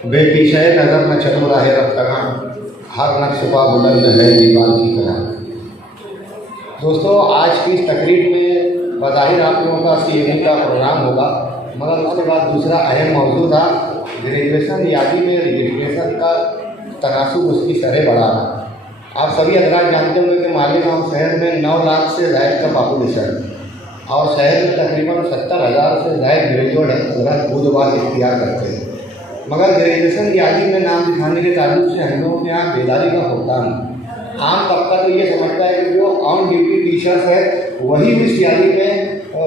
बेपीछे नजर न चलो राहे रफ्तार, हर नक्श पा बुलंद है दीवार की तरह। दोस्तों, आज की इस तकरीब में बज़ाहिर आप लोगों का CME का प्रोग्राम होगा, मगर उसके बाद दूसरा अहम मौजूद था ग्रेजुएशन यादी में रजिस्ट्रेशन का तनासुब, उसकी शरह बढ़ाना। आप सभी हजरात जानते होंगे कि मालेगांव शहर में 9 लाख से ज़ायद का पॉपुलेशन और शहर में तकरीबन 70,000 से ज़ायद ग्रेजुएट हजरात बुधवार इख्तियार करते हैं। मगर ग्रेजुएशन यादी में नाम लिखाने के ताल्लुक से हम लोगों के यहाँ बेदारी का भुगतान। आम तबका तो ये समझता है कि जो ऑन ड्यूटी टीचर्स है वही इस यादी में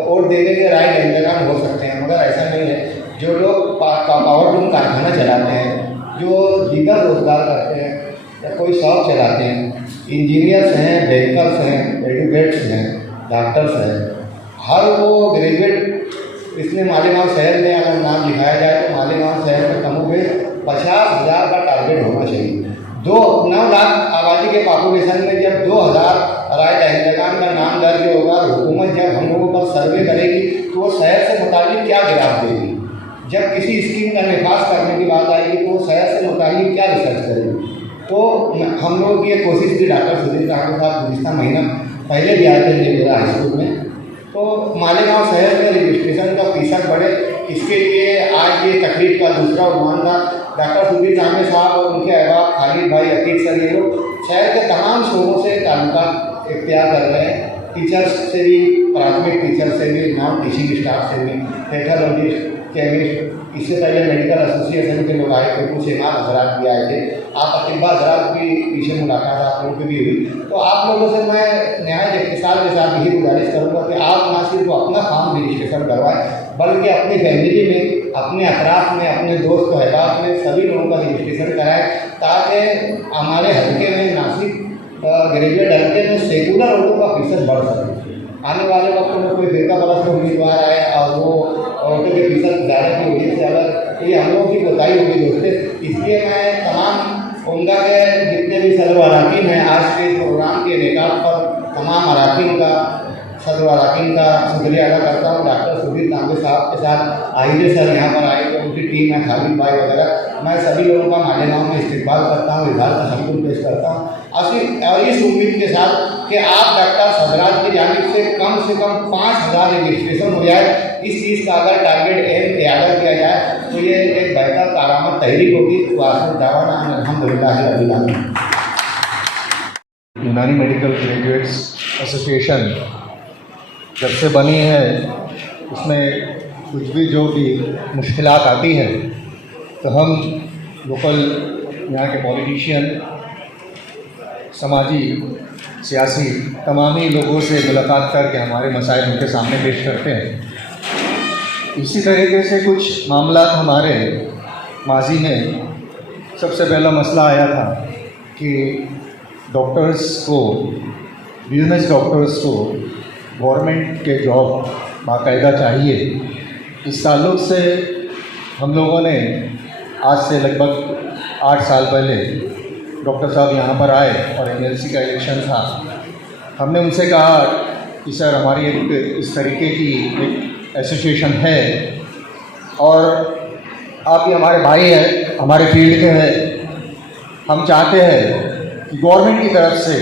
वोट देने के राय इंतजाम हो सकते हैं, मगर ऐसा नहीं है। जो लोग पावर लूम कारखाना चलाते हैं, जो दीगर रोजगार करते हैं या कोई शॉप चलाते हैं, इंजीनियर्स हैं, बैंकर्स हैं, एडवोकेट्स हैं, डॉक्टर्स हैं, हर वो ग्रेजुएट इसमें मालेगांव शहर में अगर नाम लिखाया जाए तो मालेगांव शहर में कमोबेश 50,000 का टारगेट होना चाहिए। 9 लाख आबादी के पॉपुलेशन में जब 2,000 राय इंतजाम का नाम दर्ज होगा, हुकूमत जब हम लोगों पर सर्वे करेगी तो वो शहर से मुताबिक क्या गिराफ देगी। जब किसी स्कीम का निफाज करने की बात आएगी तो वो शहर से मुताबिक क्या रिसर्च करेगी। तो हम लोग ये कोशिश की डॉक्टर सुधीर साहब के साथ गुज़िश्ता महीना पहले भी आए थे मेरा हाई स्कूल में, तो मालेगांव शहर में रजिस्ट्रेशन का फीसद बढ़े, इसके लिए आज ये तकरीब का दूसरा उन्वान था। डॉक्टर सुधीर साहब और उनके अहबाब खालिद भाई, अतीक सर, ये लोग शहर के तमाम शोबों से ताल्लुकात इख्तियार कर रहे हैं। टीचर्स से भी, प्राथमिक टीचर से भी, नॉन टीचिंग स्टाफ से भी, पैथोलॉजिस्ट, केमिस्ट, इससे पहले मेडिकल एसोसिएशन के लोग आए थे, कुछ इमाम हजरात भी आए थे, आप अतिबा हजरात भी पीछे मुलाकात आप लोगों की भी हुई। तो आप लोगों से मैं नहायत इख्तिसार के साथ यही गुजारिश करूँगा कि आप ना सिर्फ अपना फॉर्म रजिस्ट्रेशन करवाएं, बल्कि अपनी फैमिली में, अपने अफराद में, अपने दोस्त अहबाब में सभी लोगों का रजिस्ट्रेशन कराएँ, ताकि हमारे हल्के में, नासिक ग्रेजुएट हल्के में सेकुलर वोटों का फीसद बढ़ सके। आने वाले वक्त में कोई फिरका परस्त उम्मीदवार आए और वो वोटों के फीसद ज़्यादा की वजह से अगर ये हम लोगों की कोताही होगी दोस्तों। इसलिए मैं तमाम उनका के जितने भी सदर अराकीन हैं, आज के इस प्रोग्राम के निकाल पर तमाम अराकीन का, सदर अराकीन का शुक्रिया अदा करता हूँ। डॉक्टर सुधीर साहब के साथ आईजे सर यहाँ पर आए थे, उनकी टीम है, खालिद भाई वगैरह, मैं सभी लोगों का मालेगांव में इस्तेकबाल करता हूँ, इजहार तशक्कुर पेश करता हूँ और इस उम्मीद के साथ कि आप डॉक्टर हजरात की जानिब से कम 5,000 रजिस्ट्रेशन हो जाए। इस चीज़ का अगर टारगेट एम अदा किया जाए तो ये एक बेहतर कारामद तहरीक होगी। वासिफ दावाना अल्हम्दुलिल्लाह रब्बिल आलमीन। यूनानी मेडिकल ग्रेजुएट्स एसोसिएशन जब से बनी है, उसमें कुछ भी जो भी मुश्किलात आती हैं तो हम लोकल यहाँ के पॉलिटिशियन, समाजी, सियासी तमाम ही लोगों से मुलाकात करके हमारे मसाइल उनके सामने पेश करते हैं। इसी तरीके से कुछ मामला हमारे माजी में सबसे पहला मसला आया था कि डॉक्टर्स को, BMS डॉक्टर्स को गवर्नमेंट के जॉब बाकायदा चाहिए। इस ताल्लुक़ से हम लोगों ने आज से लगभग 8 साल पहले डॉक्टर साहब यहाँ पर आए और MLC का इलेक्शन था। हमने उनसे कहा कि सर, हमारी एक इस तरीके की एक एसोसिएशन है और आप ये हमारे भाई हैं, हमारे फील्ड के हैं, हम चाहते हैं कि गवर्नमेंट की तरफ से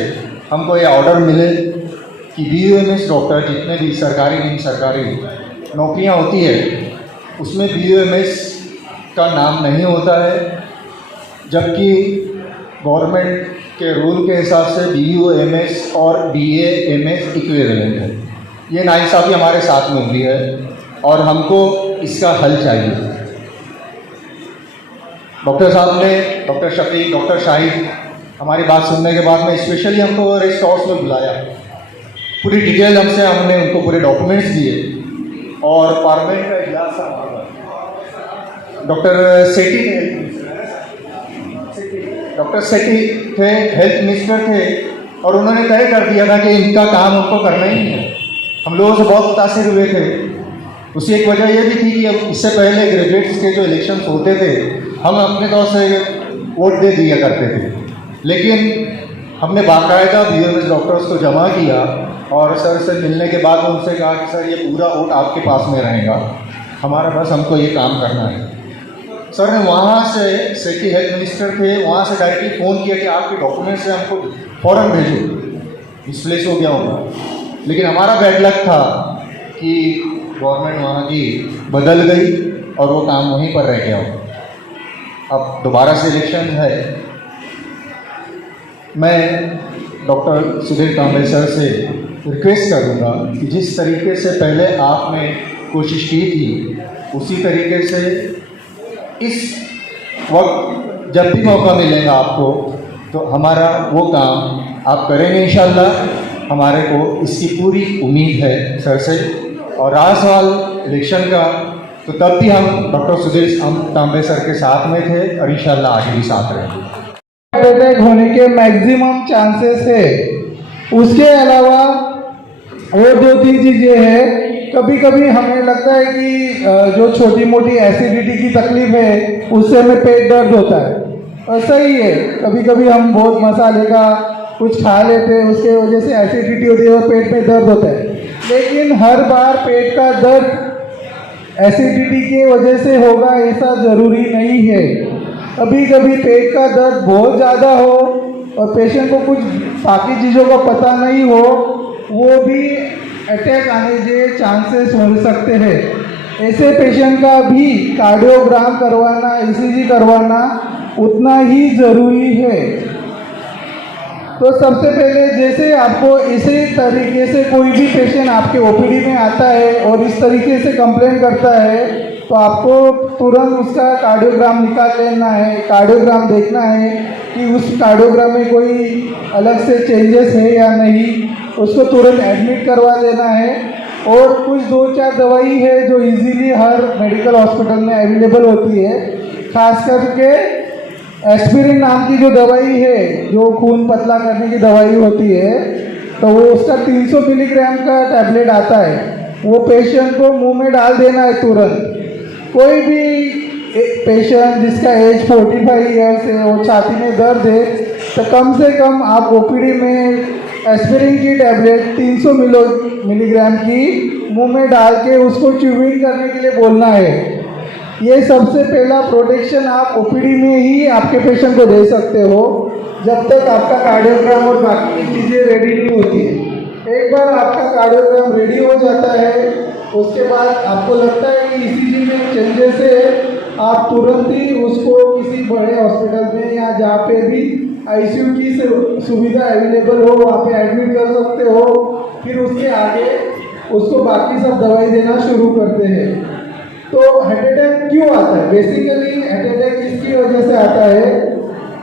हमको ये ऑर्डर मिले कि BUMS डॉक्टर जितने भी सरकारी नहीं सरकारी नौकरियां होती है उसमें BUMS का नाम नहीं होता है, जबकि गवर्नमेंट के रूल के हिसाब से BUMS और BAMS इक्विवेलेंट है। ये नाइंसाफ़ी हमारे साथ में हुई है और हमको इसका हल चाहिए। डॉक्टर साहब ने, डॉक्टर शफीक, डॉक्टर शाहिद हमारी बात सुनने के बाद में स्पेशली हमको रेस्ट हाउस में बुलाया, पूरी डिटेल हमने उनको पूरे डॉक्यूमेंट्स दिए और पार्लियामेंट का इजलास था। डॉक्टर सेठी थे, हेल्थ मिनिस्टर थे और उन्होंने तय कर दिया था कि इनका काम हमको करना ही है। हम लोगों से बहुत मुतासिर हुए थे। उसकी एक वजह यह भी थी कि अब इससे पहले ग्रेजुएट्स के जो इलेक्शंस होते थे हम अपने तौर से वोट दे दिया करते थे, लेकिन हमने बाकायदा BMS डॉक्टर्स को जमा किया और सर से मिलने के बाद उनसे कहा कि सर, ये पूरा वोट आपके पास में रहेगा, हमारा बस हमको ये काम करना है। सर ने वहाँ से सेठी हेल्थ मिनिस्टर थे, वहाँ से डायरेक्टली फ़ोन किया कि आपके डॉक्यूमेंट्स हैं, हमको फ़ौरन भेजो, मिसप्लेस हो गया होगा। लेकिन हमारा बैड लक था कि गवर्नमेंट वहाँ की बदल गई और वो काम वहीं पर रह गया हो। अब दोबारा से इलेक्शन है। मैं डॉक्टर सुधीर तांबे सर से रिक्वेस्ट करूँगा कि जिस तरीके से पहले आपने कोशिश की थी उसी तरीके से इस वक्त जब भी मौका मिलेगा आपको तो हमारा वो काम आप करेंगे इंशाल्लाह। हमारे को इसकी पूरी उम्मीद है सर से। और रहा सवाल इलेक्शन का, तो तब भी हम डॉक्टर सुधीर तांबे सर के साथ में थे और इंशाल्लाह आगे भी साथ रहेंगे। हार्ट अटैक होने के मैक्सिमम चांसेस है। उसके अलावा और 2-3 चीज़ें हैं। कभी कभी हमें लगता है कि जो छोटी मोटी एसिडिटी की तकलीफ है उससे हमें पेट दर्द होता है, ऐसा ही है। कभी कभी हम बहुत मसाले का कुछ खा लेते हैं, उसके वजह से एसिडिटी होती है और पेट में दर्द होता है। लेकिन हर बार पेट का दर्द एसिडिटी की वजह से होगा ऐसा ज़रूरी नहीं है। कभी कभी पेट का दर्द बहुत ज़्यादा हो और पेशेंट को कुछ बाकी चीज़ों का पता नहीं हो, वो भी अटैक आने के चांसेस हो सकते हैं। ऐसे पेशेंट का भी कार्डियोग्राम करवाना, ईसीजी करवाना उतना ही ज़रूरी है। तो सबसे पहले जैसे आपको इसी तरीके से कोई भी पेशेंट आपके ओपीडी में आता है और इस तरीके से कंप्लेन करता है तो आपको तुरंत उसका कार्डियोग्राम निकाल लेना है। कार्डियोग्राम देखना है कि उस कार्डियोग्राम में कोई अलग से चेंजेस है या नहीं, उसको तुरंत एडमिट करवा लेना है। और कुछ 2-4 दवाई है जो इजीली हर मेडिकल हॉस्पिटल में अवेलेबल होती है। खास करके एस्पिरिन नाम की जो दवाई है, जो खून पतला करने की दवाई होती है, तो वो उसका 300 मिलीग्राम का टैबलेट आता है। वो पेशेंट को मुंह में डाल देना है तुरंत। कोई भी पेशेंट जिसका एज 45 ईयर्स है और छाती में दर्द है तो कम से कम आप ओपीडी में एस्पिरिन की टैबलेट 300 मिलीग्राम की मुंह में डाल के उसको च्यूइंग करने के लिए बोलना है। ये सबसे पहला प्रोटेक्शन आप ओपीडी में ही आपके पेशेंट को दे सकते हो जब तक आपका कार्डियोग्राम और बाकी की चीज़ें रेडी नहीं होती है। एक बार आपका कार्डियोग्राम रेडी हो जाता है, उसके बाद आपको लगता है कि ईसीजी में चेंजेस है, आप तुरंत ही उसको किसी बड़े हॉस्पिटल में या जहाँ पे भी आईसीयू की सुविधा अवेलेबल हो वहाँ पे एडमिट कर सकते हो। फिर उसके आगे उसको बाकी सब दवाई देना शुरू करते हैं। तो हार्ट अटैक क्यों आता है? बेसिकली हार्ट अटैक इसकी वजह से आता है,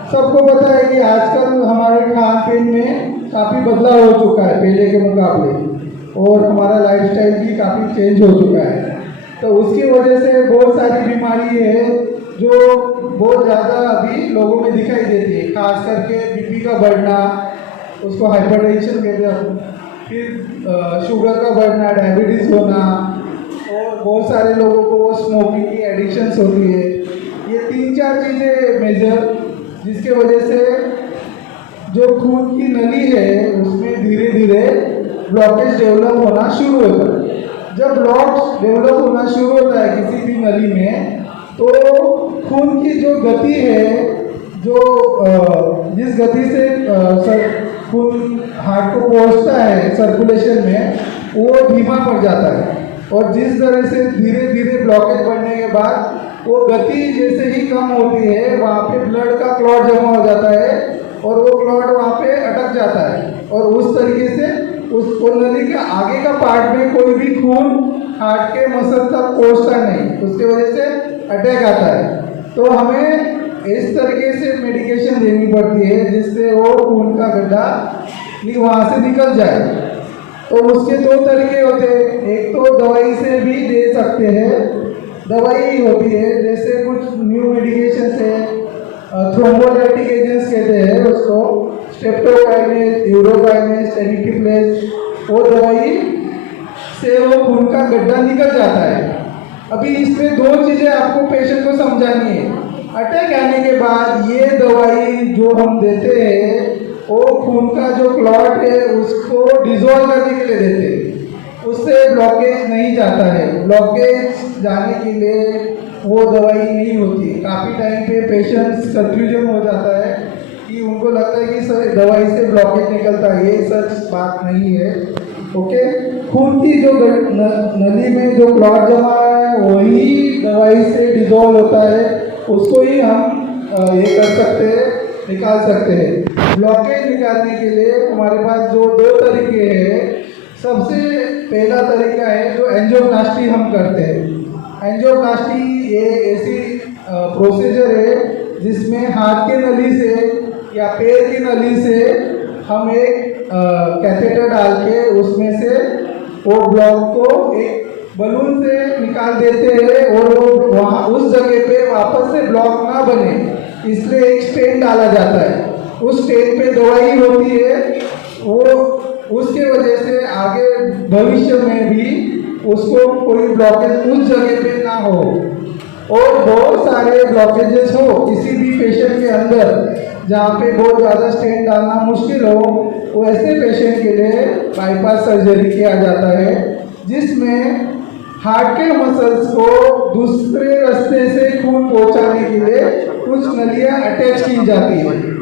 सबको पता है कि आजकल हमारे खान पीन में काफ़ी बदलाव हो चुका है पहले के मुकाबले, और हमारा लाइफस्टाइल भी काफ़ी चेंज हो चुका है। तो उसकी वजह से बहुत सारी बीमारी है जो बहुत ज़्यादा अभी लोगों में दिखाई देती है। खास करके बीपी का बढ़ना, उसको हाइपरटेंशन कहते हैं, फिर शुगर का बढ़ना, डायबिटीज़ होना, और बहुत सारे लोगों को स्मोकिंग की एडिक्शंस होती है। ये 3-4 चीज़ें मेजर जिसके वजह से जो खून की नली है उसमें धीरे धीरे ब्लॉकेज डेवलप होना शुरू होता है। जब ब्लॉक डेवलप होना शुरू होता है किसी भी नली में, तो खून की जो गति है, जो जिस गति से खून हार्ट को पहुंचता है सर्कुलेशन में, वो धीमा पड़ जाता है। और जिस तरह से धीरे धीरे ब्लॉकेज बढ़ने के बाद वो गति जैसे ही कम होती है, वहाँ पे ब्लड का क्लॉट जमा हो जाता है और वो क्लॉट वहाँ पे अटक जाता है। और उस तरीके से उस नली के आगे का पार्ट में कोई भी खून हार्ट के मसल तक पहुँचता नहीं, उसकी वजह से अटैक आता है। तो हमें इस तरीके से मेडिकेशन देनी पड़ती है जिससे वो खून का गड्ढा वहाँ से निकल जाए। तो उसके 2 तरीके होते हैं। एक तो दवाई से भी दे सकते हैं, दवाई होती है जैसे कुछ न्यू मेडिकेशन है, थ्रोम्बोलाइटिक एजेंट्स कहते हैं उसको, स्ट्रेप्टोकाइनेज, यूरोकाइनेज, टेनिटिप्लेज, वो दवाई से वो खून का गड्ढा निकल जाता है। अभी इसमें 2 चीज़ें आपको पेशेंट को समझानी है। अटैक आने के बाद ये दवाई जो हम देते हैं वो खून का जो क्लॉट है उसको डिसॉल्व करने के लिए देते हैं, उससे ब्लॉकेज नहीं जाता है। ब्लॉकेज जाने के लिए वो दवाई नहीं होती। काफ़ी टाइम पे पेशेंट्स कंफ्यूजन हो जाता है कि उनको लगता है कि सर दवाई से ब्लॉकेज निकलता है, ये सच बात नहीं है। ओके, खून की जो नली में जो क्लॉट जमा है वही दवाई से डिजोल्व होता है, उसको ही हम ये कर सकते हैं, निकाल सकते हैं। ब्लॉकेज निकालने के लिए हमारे पास जो 2 तरीके हैं। सबसे पहला तरीका है जो एंजियोप्लास्टी हम करते हैं। एंजियोप्लास्टी ये ऐसी प्रोसीजर है जिसमें हाथ के नली से या पैर की नली से हम एक कैथेटर डाल के उसमें से वो ब्लॉक को एक बलून से निकाल देते हैं और वो वहाँ उस जगह पे वापस से ब्लॉक ना बने, इसलिए एक स्टेन डाला जाता है। उस स्टेन पे दवाई होती है, वो उसके वजह से आगे भविष्य में भी उसको कोई ब्लॉकेज उस जगह पे ना हो। और बहुत सारे ब्लॉकेजेस हो किसी भी पेशेंट के अंदर जहाँ पे बहुत ज़्यादा स्टेन डालना मुश्किल हो, वो ऐसे पेशेंट के लिए बाईपास सर्जरी किया जाता है, जिसमें हार्ट के मसल्स को दूसरे रास्ते से खून पहुंचाने के लिए कुछ नलियां अटैच की जाती है।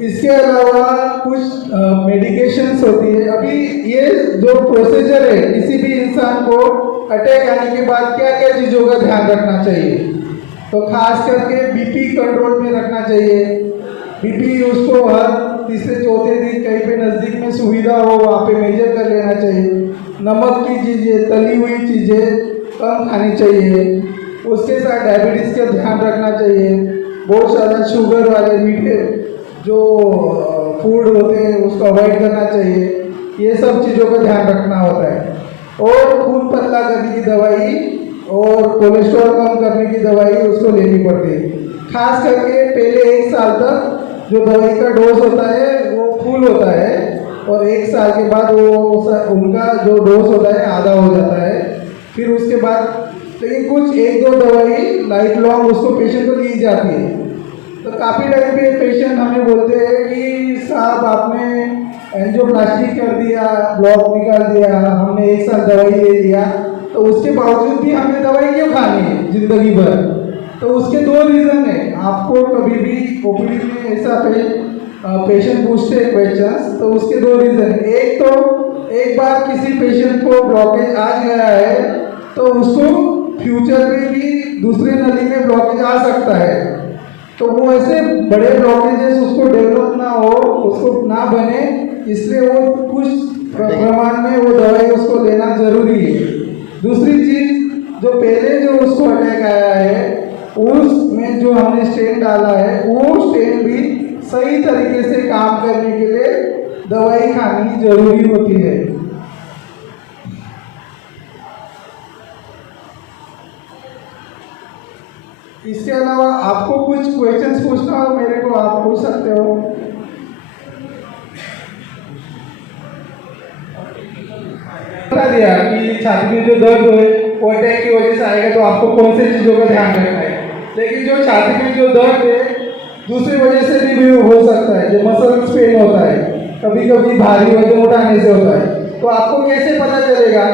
इसके अलावा कुछ मेडिकेशंस होती है। अभी ये जो प्रोसीजर है, किसी भी इंसान को अटैक आने के बाद क्या क्या चीज़ों का ध्यान रखना चाहिए, तो खास करके बीपी कंट्रोल में रखना चाहिए। बीपी उसको हर तीसरे चौथे दिन कहीं पे नज़दीक में सुविधा हो वहाँ पे मेजर कर लेना चाहिए। नमक की चीज़ें, तली हुई चीज़ें कम खानी चाहिए। उसके साथ डायबिटीज़ का ध्यान रखना चाहिए। बहुत ज़्यादा शुगर वाले मीठे जो फूड होते हैं उसको अवॉइड करना चाहिए। ये सब चीज़ों का ध्यान रखना होता है। और खून पतला करने की दवाई और कोलेस्ट्रॉल कम करने की दवाई उसको लेनी पड़ती है। खास करके पहले 1 साल तक जो दवाई का डोज होता है वो फुल होता है और 1 साल के बाद वो उनका जो डोज होता है आधा हो जाता है। फिर उसके बाद लेकिन कुछ 1-2 दवाई लाइफ लॉन्ग उसको पेशेंट को दी जाती है। तो काफ़ी टाइम पे पेशेंट हमें बोलते हैं कि साहब आपने एंजियोप्लास्टी कर दिया, ब्लॉक निकाल दिया, हमने 1 साल दवाई ले लिया, तो उसके बावजूद भी हमें दवाई क्यों खानी है ज़िंदगी भर? तो उसके 2 रीज़न है। आपको कभी भी ओपीडी में ऐसा पेशेंट पूछते हैं क्वेश्चंस, तो उसके 2 रीज़न। एक तो एक बार किसी पेशेंट को ब्लॉकेज आ गया है तो उसको फ्यूचर में भी दूसरे नली में ब्लॉकेज आ सकता है, तो वो ऐसे बड़े ब्लॉकेजेस उसको डेवलप ना हो, उसको ना बने, इसलिए वो कुछ प्रमाण में वो दवाई उसको लेना जरूरी है। दूसरी चीज़, जो पहले जो उसको अटैक आया है उसमें जो हमने स्टेन डाला है वो स्टेन भी सही तरीके से काम करने के लिए दवाई खानी जरूरी होती है। इसके अलावा आपको कुछ क्वेश्चंस पूछना हो मेरे को, आप पूछ सकते हो। बता दिया कि छाती में जो दर्द है वो अटैक की वजह से आएगा, तो आपको कौन सी चीज़ों का ध्यान रखना है। लेकिन जो छाती में जो दर्द है दूसरी वजह से भी हो सकता है, जो मसल्स पेन होता है, कभी कभी भारी वजन उठाने से होता है, तो आपको कैसे पता चलेगा?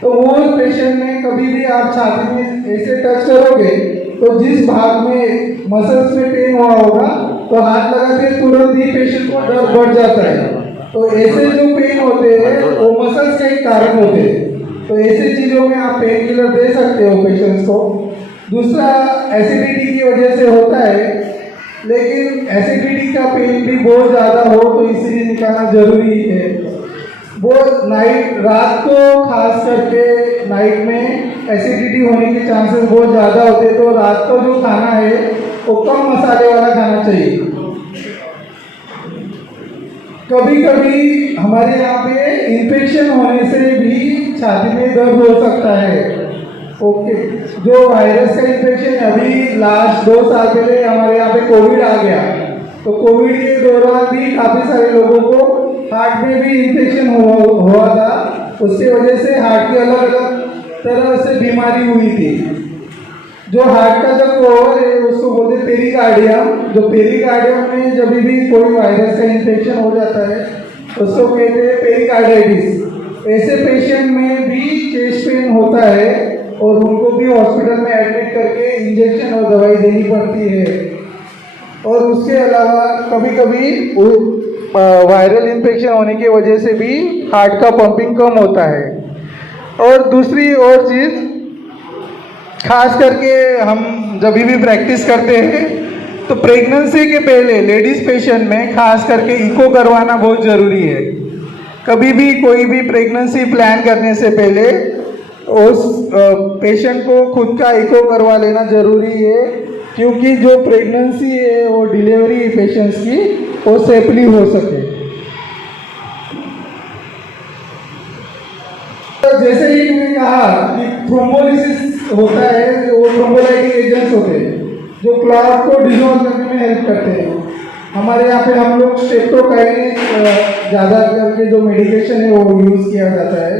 तो वो पेशेंट में कभी भी आप छाती में ऐसे टच करोगे तो जिस भाग में मसल्स में पेन हुआ होगा तो हाथ लगा के तुरंत ही पेशेंट को दर्द बढ़ जाता है। तो ऐसे जो पेन होते हैं वो मसल्स के कारण होते हैं, तो ऐसी चीज़ों में आप पेन किलर दे सकते हो पेशेंट्स को। दूसरा, एसिडिटी की वजह से होता है, लेकिन एसिडिटी का पेन भी बहुत ज़्यादा हो तो इसीलिए निकालना जरूरी है। वो रात को खास करके नाइट में एसिडिटी होने के चांसेस बहुत ज़्यादा होते हैं, तो रात को जो खाना है वो कम मसाले वाला खाना चाहिए। कभी कभी हमारे यहाँ पे इन्फेक्शन होने से भी छाती में दर्द हो सकता है। ओके, जो वायरस का इन्फेक्शन अभी लास्ट 2 साल पहले हमारे यहाँ पे कोविड आ गया, तो कोविड के दौरान भी काफ़ी सारे लोगों को हार्ट में भी इन्फेक्शन हुआ था। उसकी वजह से हार्ट की अलग अलग तरह से बीमारी हुई थी। जो हार्ट का जो कवर है उसको बोलते पेरिकार्डियम। जो पेरिकार्डियम में जब भी कोई वायरस का इन्फेक्शन हो जाता है उसको कहते हैं पेरिकार्डाइटिस। ऐसे पेशेंट में भी चेस्ट पेन होता है और उनको भी हॉस्पिटल में एडमिट करके इंजेक्शन और दवाई देनी पड़ती है। और उसके अलावा कभी कभी वायरल इन्फेक्शन होने की वजह से भी हार्ट का पंपिंग कम होता है। और दूसरी और चीज़, खास करके हम जब भी प्रैक्टिस करते हैं तो प्रेगनेंसी के पहले लेडीज़ पेशेंट में खास करके इको करवाना बहुत ज़रूरी है। कभी भी कोई भी प्रेगनेंसी प्लान करने से पहले उस पेशेंट को खुद का इको करवा लेना ज़रूरी है, क्योंकि जो प्रेगनेंसी है वो डिलीवरी पेशेंट्स की वो सेफली हो सके। तो जैसे ही मैंने कहा कि थ्रोम्बोलिसिस होता है, वो थ्रोम्बोलाइटिक एजेंट्स होते हैं जो क्लॉट को डिसॉल्व करने में हेल्प करते हैं। हमारे यहाँ पे हम लोग स्ट्रेप्टोकाइनेज ज़्यादा करके जो मेडिकेशन है वो यूज़ किया जाता है।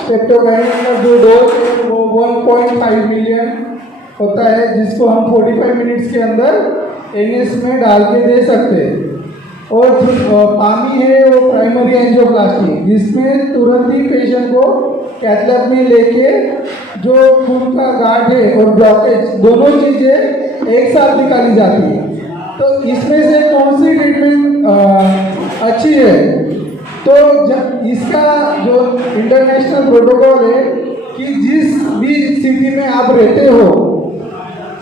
स्ट्रेप्टोकाइनेज का जो डोज है वो 1.5 मिलियन होता है, जिसको हम 45 मिनट्स के अंदर एनएस में डाल के दे सकते हैं। और पामी है वो प्राइमरी एंजियोप्लास्टी, जिसमें तुरंत ही पेशेंट को कैथ लैब में लेके जो खून का गांठ है और ब्लॉकेज दोनों चीज़ें एक साथ निकाली जाती है। तो इसमें से कौन सी ट्रीटमेंट अच्छी है? तो जब इसका जो इंटरनेशनल प्रोटोकॉल है कि जिस भी सिटी में आप रहते हो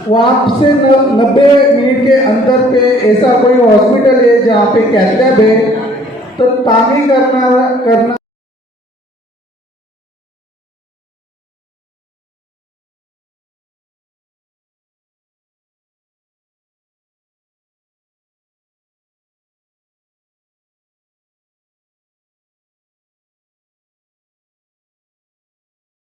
वहाँ से 90 मिनट के अंदर पे ऐसा कोई हॉस्पिटल है जहाँ पे कैथ लैब है, तो तामील करना